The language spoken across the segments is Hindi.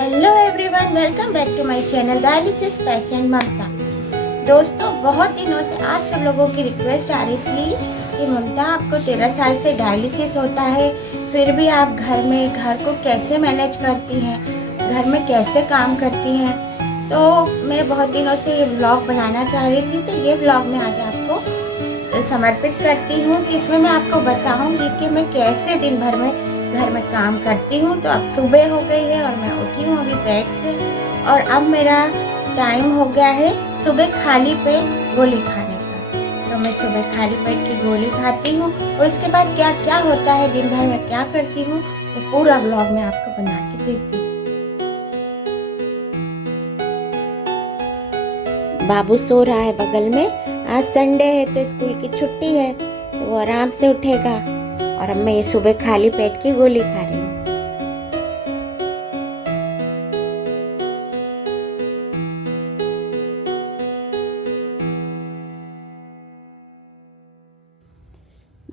Hello everyone, welcome back to my channel dialysis patient Mamta. दोस्तों, बहुत दिनों से आप सब लोगों की रिक्वेस्ट आ रही थी कि ममता, आपको 13 साल से डायलिसिस होता है, फिर भी आप घर को कैसे मैनेज करती हैं, घर में कैसे काम करती हैं। तो मैं बहुत दिनों से ये व्लॉग बनाना चाह रही थी, तो ये व्लॉग मैं आज आपको समर्पित करती हूँ कि इसमें मैं आपको बताऊँगी कि मैं कैसे दिन भर में घर में काम करती हूँ। तो अब सुबह हो गई है और मैं उठी हूँ अभी बेड से, और अब मेरा टाइम हो गया है सुबह खाली पेट गोली खाने का। तो मैं सुबह खाली पेट की गोली खाती हूँ और उसके बाद क्या क्या होता है, दिन भर में क्या करती हूँ, तो पूरा ब्लॉग मैं आपको बना के देती हूँ। बाबू सो रहा है बगल में। आज संडे है तो स्कूल की छुट्टी है, तो वो आराम से उठेगा। और अब मैं ये सुबह खाली पेट की गोली खा रही हूँ।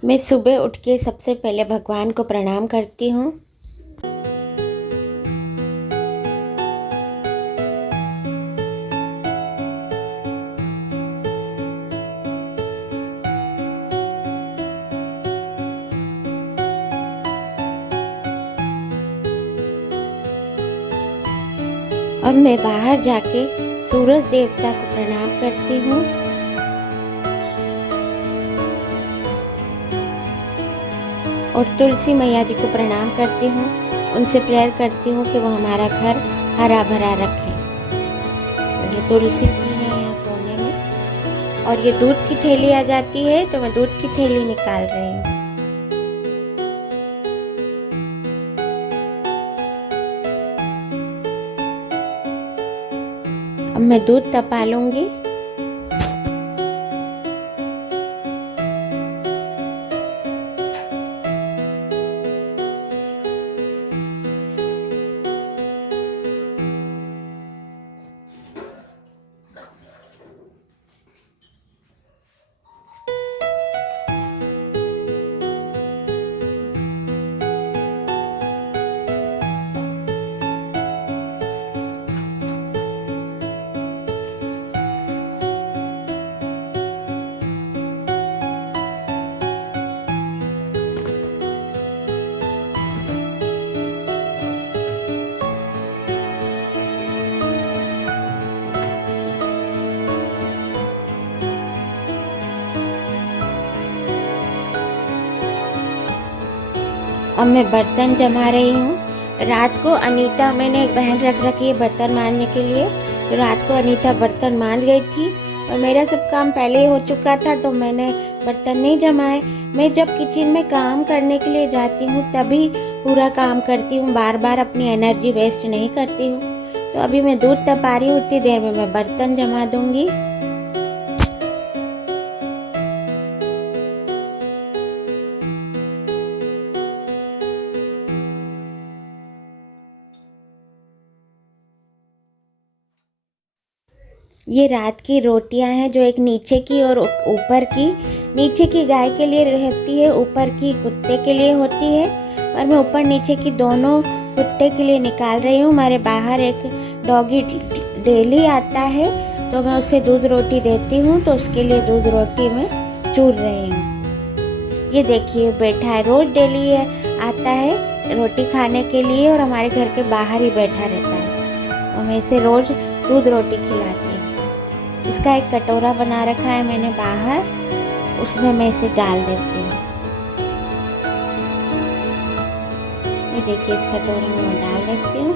मैं सुबह उठ के सबसे पहले भगवान को प्रणाम करती हूँ। और मैं बाहर जाके सूरज देवता को प्रणाम करती हूँ। और तुलसी मैया जी को प्रणाम करती हूँ। उनसे प्रेयर करती हूँ कि वो हमारा घर हरा भरा रखें। ये तुलसी जी है यहाँ कोने में। और ये दूध की थैली आ जाती है, तो मैं दूध की थैली निकाल रही हूँ। अब मैं दूध तपा लूंगी। अब मैं बर्तन जमा रही हूँ। रात को अनीता, मैंने एक बहन रख रखी है बर्तन मांजने के लिए, तो रात को अनीता बर्तन मांज गई थी और मेरा सब काम पहले ही हो चुका था, तो मैंने बर्तन नहीं जमाए। मैं जब किचन में काम करने के लिए जाती हूँ तभी पूरा काम करती हूँ, बार बार अपनी एनर्जी वेस्ट नहीं करती हूँ। तो अभी मैं दूध तपा रही हूँ, उतनी देर में मैं बर्तन जमा दूँगी। ये रात की रोटियां हैं, जो एक नीचे की और ऊपर की। नीचे की गाय के लिए रहती है, ऊपर की कुत्ते के लिए होती है। और मैं ऊपर नीचे की दोनों कुत्ते के लिए निकाल रही हूँ। हमारे बाहर एक डॉगी डेली आता है, तो मैं उसे दूध रोटी देती हूँ, तो उसके लिए दूध रोटी में चूर रही हूँ। ये देखिए बैठा है, रोज डेली आता है रोटी खाने के लिए और हमारे घर के बाहर ही बैठा रहता है, और मैं इसे रोज दूध रोटी खिलाती हूँ। इसका एक कटोरा बना रखा है मैंने बाहर, उसमें मैं इसे डाल देती हूँ। ये देखिए, इस कटोरे में मैं डाल देती हूँ।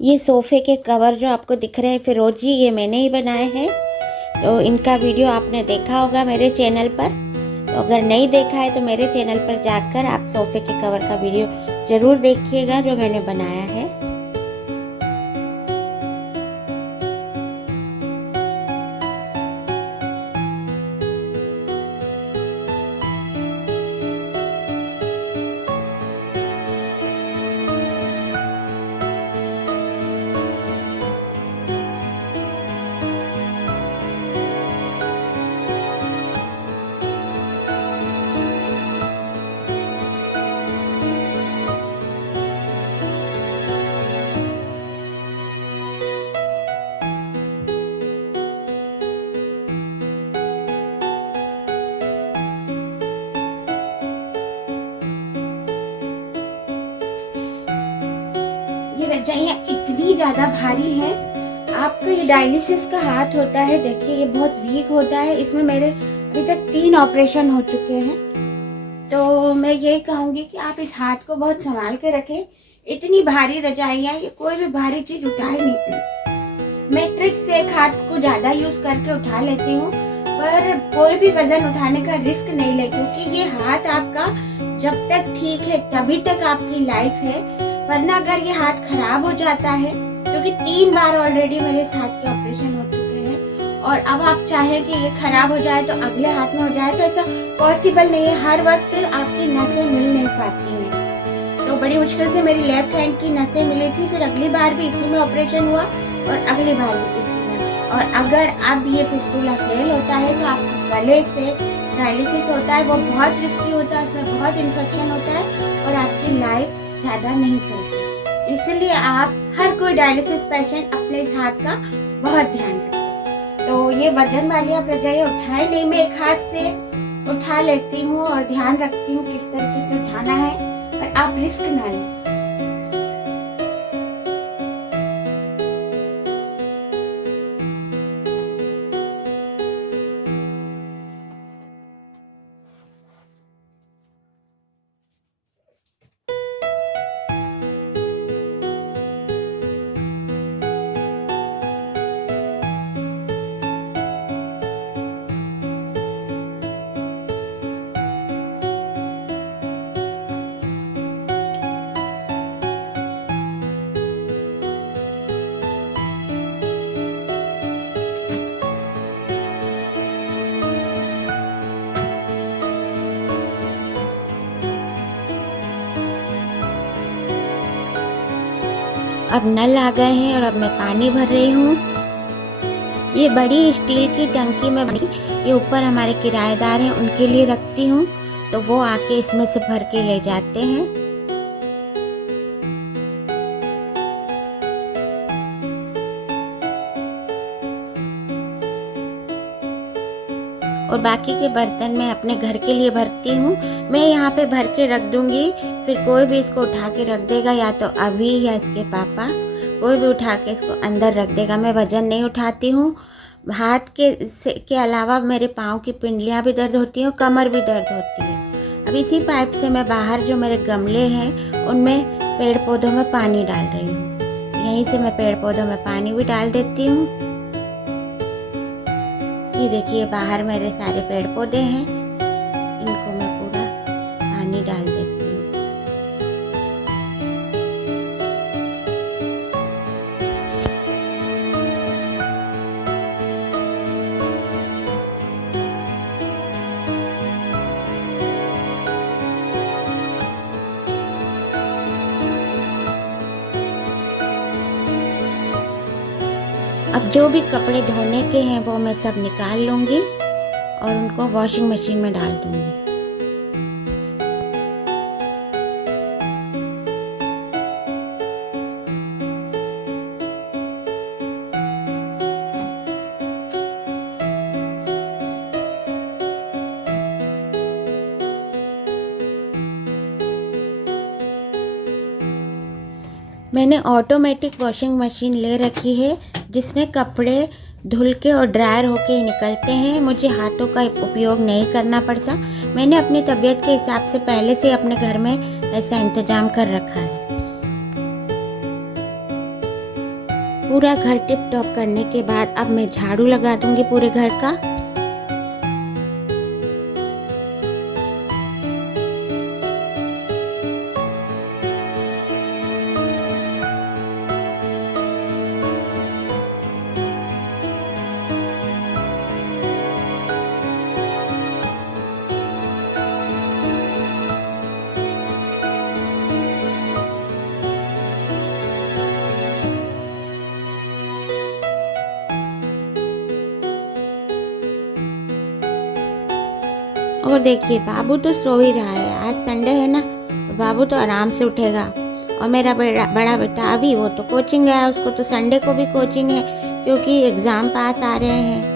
ये सोफ़े के कवर जो आपको दिख रहे हैं फिरोजी, ये मैंने ही बनाए हैं। तो इनका वीडियो आपने देखा होगा मेरे चैनल पर। तो अगर नहीं देखा है तो मेरे चैनल पर जाकर आप सोफ़े के कवर का वीडियो ज़रूर देखिएगा, जो मैंने बनाया है। रजाइयाँ इतनी ज़्यादा भारी हैं। आपका ये डायलिसिस का हाथ होता है, देखिए ये बहुत वीक होता है। इसमें मेरे अभी तक 3 ऑपरेशन हो चुके हैं। तो मैं ये कहूँगी कि आप इस हाथ को बहुत संभाल के रखें। इतनी भारी रजाइयाँ, ये कोई भी भारी चीज़ उठा ही नहीं। मैं ट्रिक से एक हाथ को ज़्यादा यूज़ करके उठा लेती हूँ, पर कोई भी वजन उठाने का रिस्क नहीं ले, क्योंकि ये हाथ आपका जब तक ठीक है तभी तक आपकी लाइफ है। वरना अगर ये हाथ खराब हो जाता है, क्योंकि 3 बार ऑलरेडी मेरे इस हाथ के ऑपरेशन हो चुके हैं, और अब आप चाहें कि ये खराब हो जाए तो अगले हाथ में हो जाए, तो ऐसा पॉसिबल नहीं है। हर वक्त आपकी नसें मिल नहीं पाती हैं। तो बड़ी मुश्किल से मेरी लेफ्ट हैंड की नसें मिली थी, फिर अगली बार भी इसी में ऑपरेशन हुआ और अगली बार भी इसी में। और अगर अब ये फिस्टुला फेल होता है तो आपको गले से डायलिसिस होता है, वो बहुत रिस्की होता है, उसमें बहुत इन्फेक्शन होता है और आपकी लाइफ ज़्यादा नहीं चलती। इसलिए आप हर कोई डायलिसिस पेशेंट अपने इस हाथ का बहुत ध्यान रखें। तो ये वजन वाली आप रजाई उठाए नहीं, मैं एक हाथ से उठा लेती हूँ और ध्यान रखती हूँ किस तरीके से उठाना है, पर आप रिस्क ना लें। अब नल आ गए हैं और अब मैं पानी भर रही हूँ। ये बड़ी स्टील की टंकी में बनी, ये ऊपर हमारे किराएदार हैं उनके लिए रखती हूँ, तो वो आके इसमें से भर के ले जाते हैं। और बाकी के बर्तन मैं अपने घर के लिए भरती हूँ। मैं यहाँ पे भर के रख दूँगी, फिर कोई भी इसको उठा के रख देगा, या तो अभी या इसके पापा, कोई भी उठा के इसको अंदर रख देगा। मैं वजन नहीं उठाती हूँ। हाथ के अलावा मेरे पाँव की पिंडलियाँ भी दर्द होती हैं, कमर भी दर्द होती है। अब इसी पाइप से मैं बाहर जो मेरे गमले हैं उनमें पेड़ पौधों में पानी डाल रही हूँ। यहीं से मैं पेड़ पौधों में पानी भी डाल देती हूँ। ये देखिए बाहर मेरे सारे पेड़ पौधे हैं, इनको मैं पूरा पानी डाल देती हूँ। अब जो भी कपड़े धोने के हैं वो मैं सब निकाल लूँगी और उनको वॉशिंग मशीन में डाल दूँगी। मैंने ऑटोमेटिक वॉशिंग मशीन ले रखी है, जिसमें कपड़े धुल के और ड्रायर होके ही निकलते हैं। मुझे हाथों का उपयोग नहीं करना पड़ता। मैंने अपनी तबीयत के हिसाब से पहले से अपने घर में ऐसा इंतजाम कर रखा है। पूरा घर टिप टॉप करने के बाद अब मैं झाड़ू लगा दूंगी पूरे घर का। और देखिए बाबू तो सो ही रहा है, आज संडे है ना, तो बाबू तो आराम से उठेगा। और मेरा बड़ा बेटा अभी वो तो कोचिंग गया, उसको तो संडे को भी कोचिंग है, क्योंकि एग्ज़ाम पास आ रहे हैं।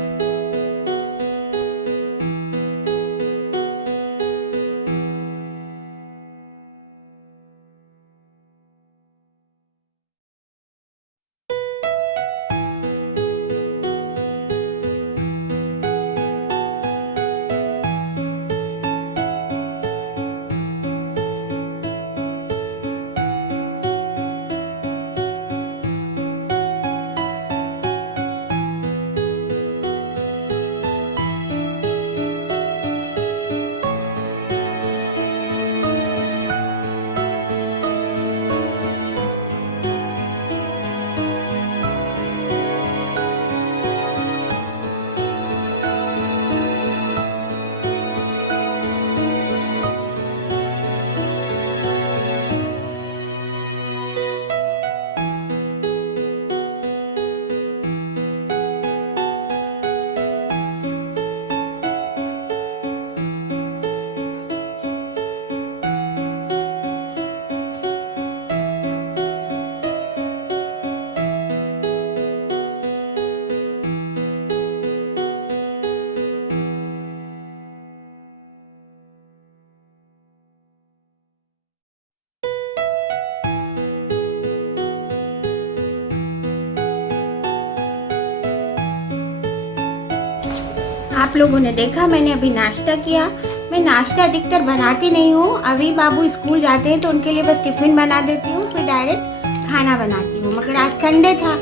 आप लोगों ने देखा मैंने अभी नाश्ता किया। मैं नाश्ता अधिकतर बनाती नहीं हूँ। अभी बाबू स्कूल जाते हैं तो उनके लिए बस टिफ़िन बना देती हूँ, फिर डायरेक्ट खाना बनाती हूँ। मगर आज संडे था,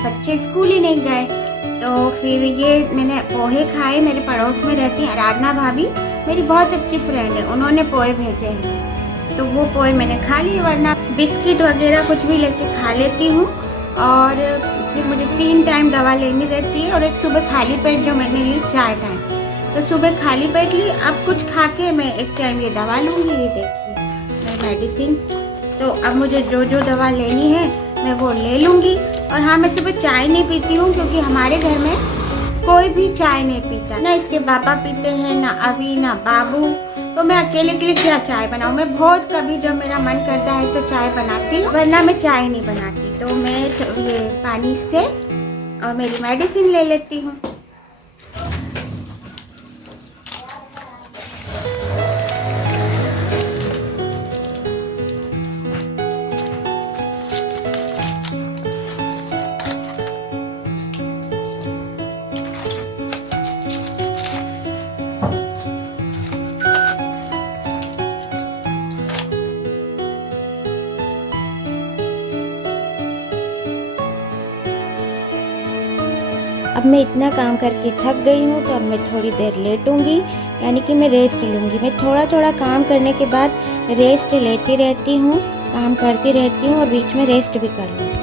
बच्चे स्कूल ही नहीं गए, तो फिर ये मैंने पोहे खाए। मेरे पड़ोस में रहती हैं आराधना भाभी, मेरी बहुत अच्छी फ्रेंड है, उन्होंने पोहे भेजे हैं तो वो पोहे मैंने खा लिए, वरना बिस्किट वगैरह कुछ भी लेके खा लेती हूँ। और फिर मुझे 3 टाइम दवा लेनी रहती है और एक सुबह खाली पेट जो मैंने ली 4 टाइम। तो सुबह खाली पेट ली, अब कुछ खा के मैं एक टाइम ये दवा लूँगी। ये देखिए मेरी मेडिसिन। तो अब मुझे जो जो दवा लेनी है मैं वो ले लूँगी। और हाँ, मैं सुबह चाय नहीं पीती हूँ क्योंकि हमारे घर में कोई भी चाय नहीं पीता, ना इसके पापा पीते हैं, ना अभी, ना बाबू। तो मैं अकेले के लिए क्या चाय बनाऊँ। मैं बहुत कभी जब मेरा मन करता है तो चाय बनाती हूँ, वरना मैं चाय नहीं बनाती। तो मैं ये पानी से और मेरी मेडिसिन ले लेती हूँ। अब मैं इतना काम करके थक गई हूँ, तो अब मैं थोड़ी देर लेटूंगी, यानी कि मैं रेस्ट लूँगी। मैं थोड़ा थोड़ा काम करने के बाद रेस्ट लेती रहती हूँ, काम करती रहती हूँ और बीच में रेस्ट भी कर लूँगी।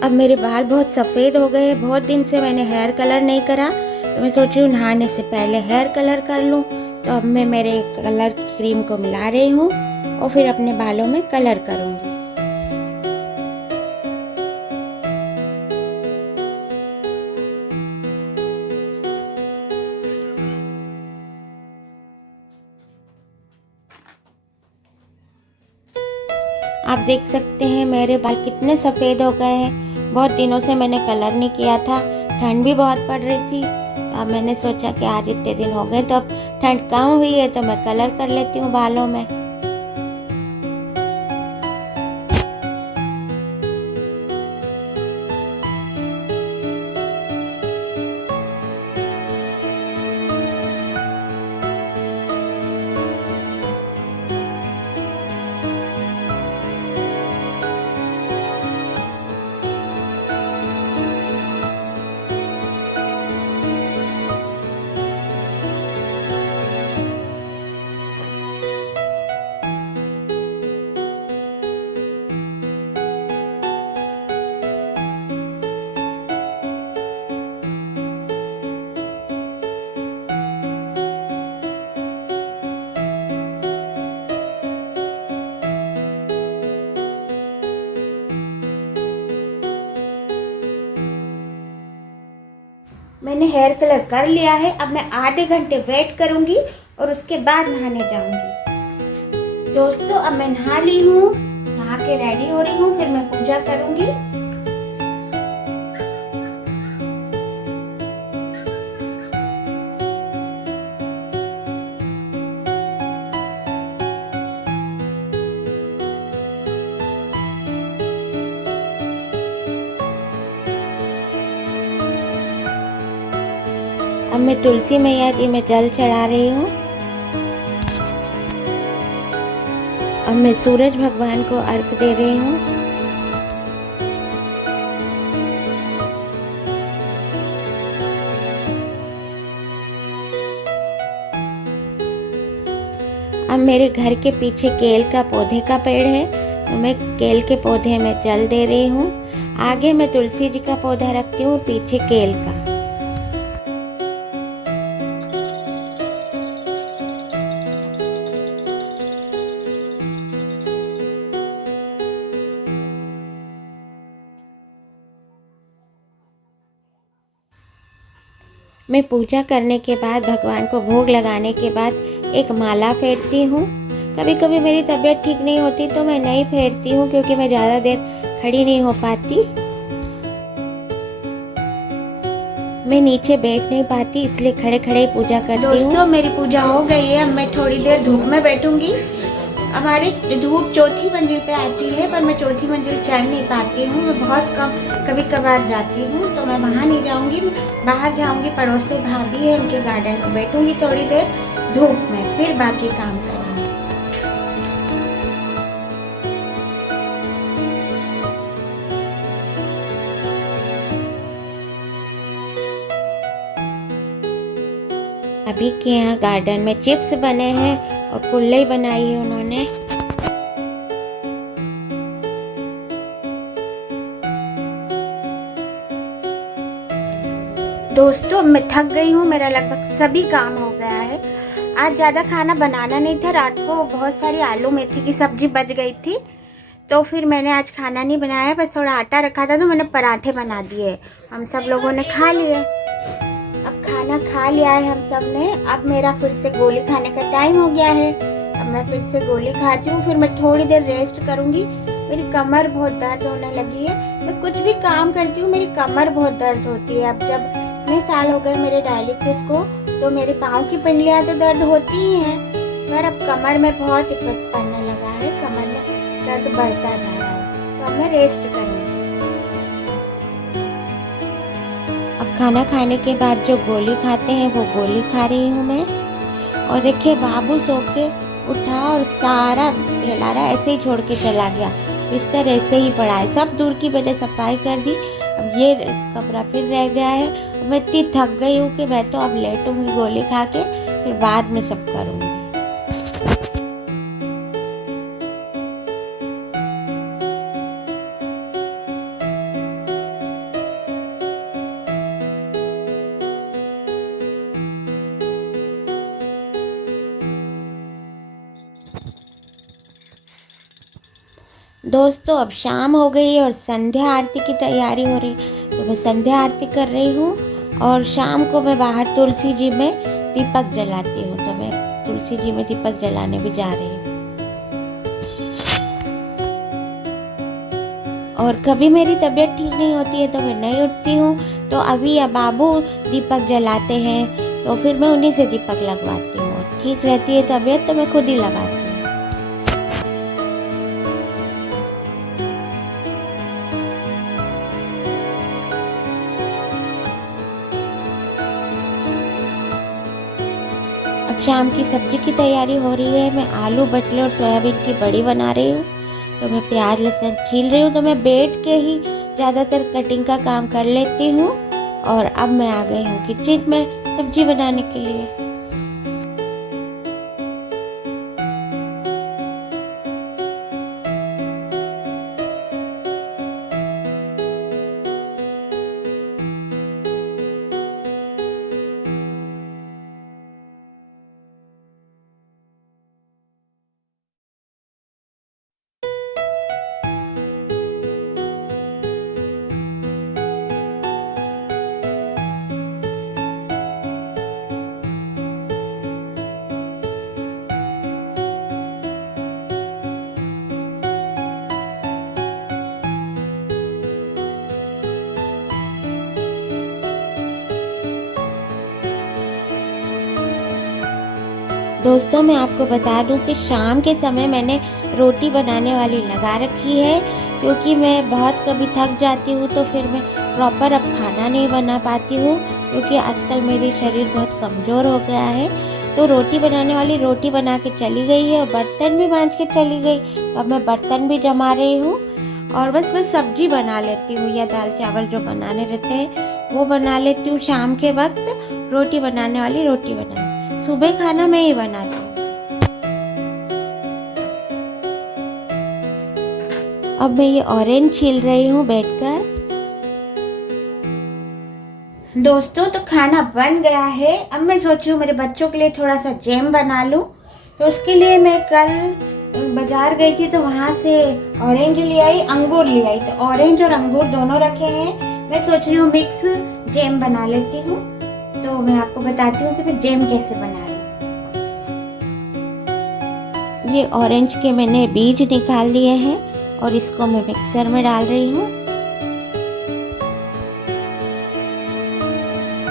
अब मेरे बाल बहुत सफ़ेद हो गए, बहुत दिन से मैंने हेयर कलर नहीं करा, तो मैं सोच रही हूँ नहाने से पहले हेयर कलर कर लूँ। तो अब मैं मेरे कलर क्रीम को मिला रही हूँ और फिर अपने बालों में कलर करूँगी। आप देख सकते हैं मेरे बाल कितने सफ़ेद हो गए हैं। बहुत दिनों से मैंने कलर नहीं किया था, ठंड भी बहुत पड़ रही थी। तो अब मैंने सोचा कि आज इतने दिन हो गए तो अब ठंड कम हुई है तो मैं कलर कर लेती हूँ बालों में। मैंने हेयर कलर कर लिया है। अब मैं आधे घंटे वेट करूंगी और उसके बाद नहाने जाऊंगी। दोस्तों, अब मैं नहा ली हूँ, नहा के रेडी हो रही हूँ, फिर मैं पूजा करूंगी। अब मैं तुलसी मैया जी में जल चढ़ा रही हूँ। अब मैं सूरज भगवान को अर्घ दे रही हूँ। अब मेरे घर के पीछे केल का पौधे का पेड़ है, तो मैं केल के पौधे में जल दे रही हूँ। आगे मैं तुलसी जी का पौधा रखती हूँ, पीछे केल का। मैं पूजा करने के बाद, भगवान को भोग लगाने के बाद एक माला फेरती हूँ। कभी कभी मेरी तबीयत ठीक नहीं होती तो मैं नहीं फेरती हूँ, क्योंकि मैं ज़्यादा देर खड़ी नहीं हो पाती। मैं नीचे बैठ नहीं पाती, इसलिए खड़े खड़े ही पूजा करती हूँ। दोस्तों, मेरी पूजा हो गई है। अब मैं थोड़ी देर धूप में बैठूंगी हमारी धूप चौथी मंजिल पे आती है, पर मैं चौथी मंजिल चढ़ नहीं पाती हूँ। मैं बहुत कम कभी कभार जाती हूँ, तो मैं वहाँ नहीं जाऊँगी। बाहर जाऊँगी, पड़ोसी भाभी है उनके गार्डन में बैठूँगी थोड़ी देर धूप में, फिर बाकी काम करूँगी। अभी के यहाँ गार्डन में चिप्स बने हैं और कुल्हड़ बनाई है उन्होंने। दोस्तों मैं थक गई हूँ, मेरा लगभग सभी काम हो गया है। आज ज़्यादा खाना बनाना नहीं था, रात को बहुत सारी आलू मेथी की सब्जी बच गई थी, तो फिर मैंने आज खाना नहीं बनाया। बस थोड़ा आटा रखा था तो मैंने पराठे बना दिए, हम सब लोगों ने खा लिए। अब खाना खा लिया है हम सब ने, अब मेरा फिर से गोली खाने का टाइम हो गया है। अब मैं फिर से गोली खाती हूँ, फिर मैं थोड़ी देर रेस्ट करूँगी। मेरी कमर बहुत दर्द होने लगी है, मैं कुछ भी काम करती हूँ मेरी कमर बहुत दर्द होती है। अब जब इतने साल हो गए मेरे डायलिसिस को, तो मेरे पाँव की पिंडलियाँ तो दर्द होती ही हैं, पर अब कमर में बहुत इफेक्ट पड़ने लगा है, कमर में दर्द बढ़ता जा रहा है, तो अब मैं रेस्ट करूँगी। अब खाना खाने के बाद जो गोली खाते हैं वो गोली खा रही हूँ मैं। और देखिए बाबू सो के उठा और सारा फैलारा ऐसे ही छोड़ के चला गया, बिस्तर ऐसे ही पड़ा है। सब दूर की मैंने सफाई कर दी, अब ये कमरा फिर रह गया है। मैं इतनी थक गई हूँ कि मैं तो अब लेटूंगी गोली खा के, फिर बाद में सब करूँगी। दोस्तों अब शाम हो गई है और संध्या आरती की तैयारी हो रही, तो मैं संध्या आरती कर रही हूँ। और शाम को मैं बाहर तुलसी जी में दीपक जलाती हूँ, तो मैं तुलसी जी में दीपक जलाने भी जा रही हूँ। और कभी मेरी तबीयत ठीक नहीं होती है तो मैं नहीं उठती हूँ, तो अभी या बाबू दीपक जलाते हैं तो फिर मैं उन्हीं से दीपक लगवाती हूँ। और ठीक रहती है तबीयत तो मैं खुद ही लगाती हूँ। अब शाम की सब्जी की तैयारी हो रही है। मैं आलू बटले और सोयाबीन की बड़ी बना रही हूँ, तो मैं प्याज लहसुन छील रही हूँ। तो मैं बैठ के ही ज़्यादातर कटिंग का काम कर लेती हूँ। और अब मैं आ गई हूँ किचन में सब्जी बनाने के लिए। दोस्तों मैं आपको बता दूं कि शाम के समय मैंने रोटी बनाने वाली लगा रखी है, क्योंकि मैं बहुत कभी थक जाती हूँ तो फिर मैं प्रॉपर अब खाना नहीं बना पाती हूँ, क्योंकि आजकल मेरी शरीर बहुत कमज़ोर हो गया है। तो रोटी बनाने वाली रोटी बना के चली गई है और बर्तन भी मांज के चली गई, तो अब मैं बर्तन भी जमा रही हूँ। और बस मैं सब्जी बना लेती हूँ या दाल चावल जो बनाने रहते हैं वो बना लेती हूँ शाम के वक्त। रोटी बनाने वाली रोटी बना, सुबह खाना मैं ही बनाती हूँ। अब मैं ये ऑरेंज छील रही हूँ बैठकर। दोस्तों तो खाना बन गया है। अब मैं सोच रही हूँ मेरे बच्चों के लिए थोड़ा सा जैम बना लूँ, तो उसके लिए मैं कल बाजार गई थी तो वहाँ से ऑरेंज ले आई, अंगूर ले आई, तो ऑरेंज और अंगूर दोनों रखे हैं। मैं सोच रही हूँ मिक्स जैम बना लेती हूँ, तो मैं आपको बताती हूँ कि मैं जैम कैसे बना रही हूँ। ये ऑरेंज के मैंने बीज निकाल लिए हैं और इसको मैं मिक्सर में डाल रही हूँ।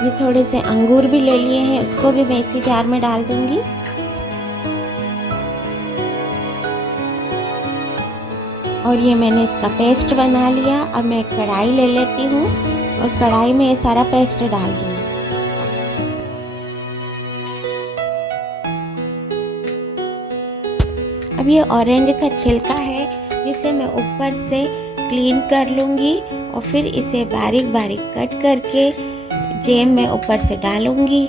ये थोड़े से अंगूर भी ले लिए हैं, उसको भी मैं इसी जार में डाल दूंगी। और ये मैंने इसका पेस्ट बना लिया। अब मैं कढ़ाई ले लेती हूँ और कढ़ाई में ये सारा पेस्ट डाल दूँगी। अब ये ऑरेंज का छिलका है जिसे मैं ऊपर से क्लीन कर लूँगी और फिर इसे बारीक बारीक कट करके जैम में ऊपर से डालूँगी।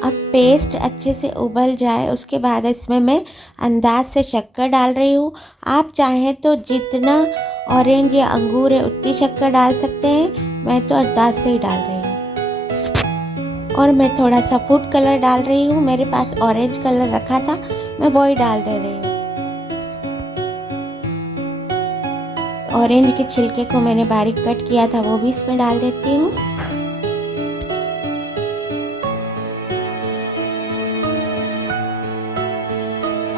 अब पेस्ट अच्छे से उबल जाए उसके बाद इसमें मैं अंदाज से शक्कर डाल रही हूँ। आप चाहें तो जितना ऑरेंज या अंगूर है उतनी शक्कर डाल सकते हैं, मैं तो अंदाज से ही डाल रही हूँ। और मैं थोड़ा सा फूड कलर डाल रही हूँ, मेरे पास ऑरेंज कलर रखा था, मैं वही डाल दे रही हूँ। ऑरेंज के छिलके को मैंने बारीक कट किया था वो भी इसमें डाल देती हूँ।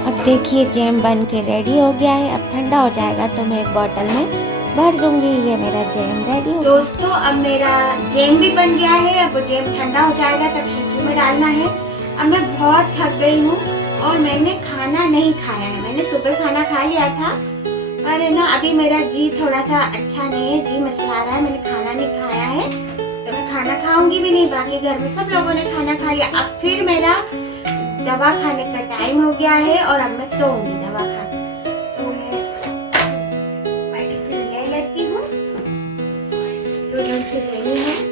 अब देखिए जैम बन के रेडी हो गया है। अब ठंडा हो जाएगा तो मैं एक बॉटल में भर दूंगी। ये मेरा जैम रेडी हो गया। दोस्तों अब मेरा जैम भी बन गया है। अब जैम ठंडा हो जाएगा तब शीशी में डालना है। अब मैं बहुत थक गई हूँ और मैंने खाना नहीं खाया है। मैंने सुबह खाना खा लिया था पर ना अभी मेरा जी थोड़ा सा अच्छा नहीं है, जी मचला रहा है। मैंने खाना नहीं खाया है तो मैं खाना खाऊंगी भी नहीं। बाकी घर में सब लोगों ने खाना खा लिया। अब फिर मेरा दवा खाने का टाइम हो गया है और अब मैं सोऊंगी दवा खा के। तो मैं मेडिसिन ले लेती हूँ जो मुझे लेनी है।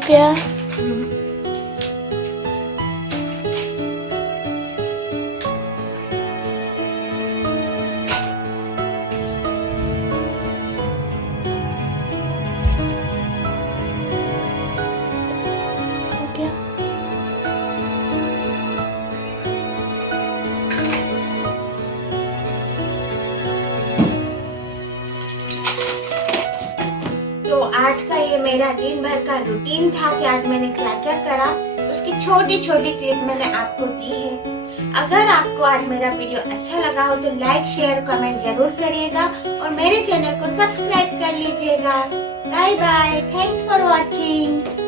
क्या तो आज का ये मेरा दिन भर का रूटीन था कि आज मैंने क्या क्या करा, उसकी छोटी छोटी क्लिप मैंने आपको दी है। अगर आपको आज मेरा वीडियो अच्छा लगा हो तो लाइक शेयर कमेंट जरूर करिएगा और मेरे चैनल को सब्सक्राइब कर लीजिएगा। Bye bye, thanks for watching.